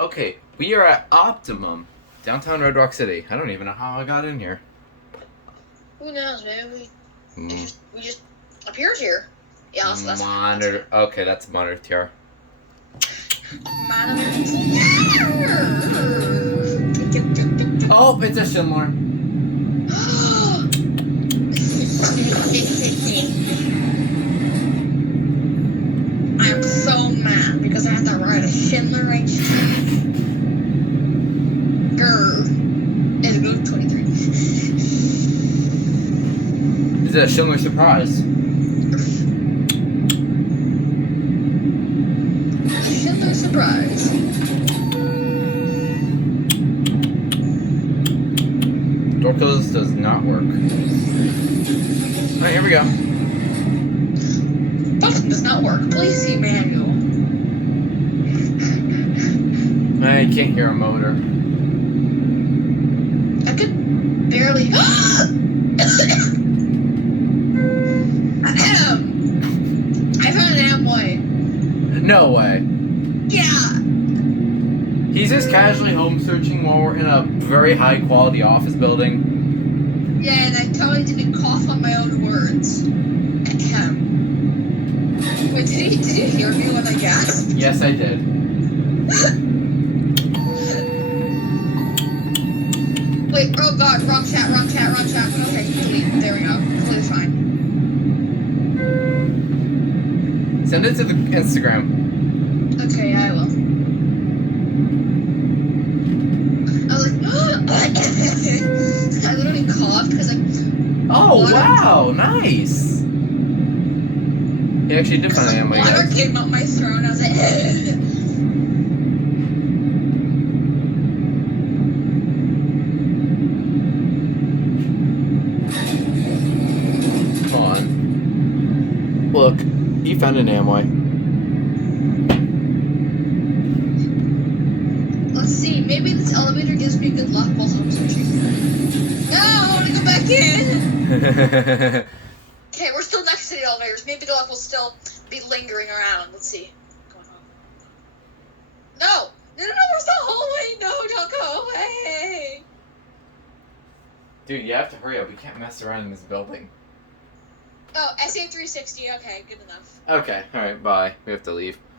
Okay, we are at Optimum, downtown Red Rock City. I don't even know how I got in here. Who knows, man? We just appeared here. Yeah, that's Monitor. Okay, that's monitor tier. Oh, it's a Schindler. I'm so mad because I have to ride a Schindler right now. Grr. It's a good 23. Is it a Schindler surprise? A Schindler surprise. Door close does not work. Alright, here we go. Button does not work. Please see manual. I can't hear a motor. I could barely. I found an Amway. No way. Yeah. He's just casually home searching while we're in a very high quality office building. Yeah, and I totally didn't cough on my own words. Ahem. Wait, did you hear me when I gasped? Yes, I did. Wait, oh god, wrong chat. Okay, delete. There we go. Completely fine. Send it to the Instagram. Okay, I will. I was like, I literally coughed because Oh, wow, nice. He actually did find an water came up my throat and I was like, Hold on. Look, he found an Amway. let's see, maybe this elevator gives me good luck while home searching. No, I want to go back in. Okay, we're still next to the elevators. Maybe the luck will still be lingering around. Let's see. What's going on? No, we're still hallway. No, don't go away. Dude, you have to hurry up. We can't mess around in this building. Oh, SA360. Okay, good enough. Okay, alright, bye. We have to leave.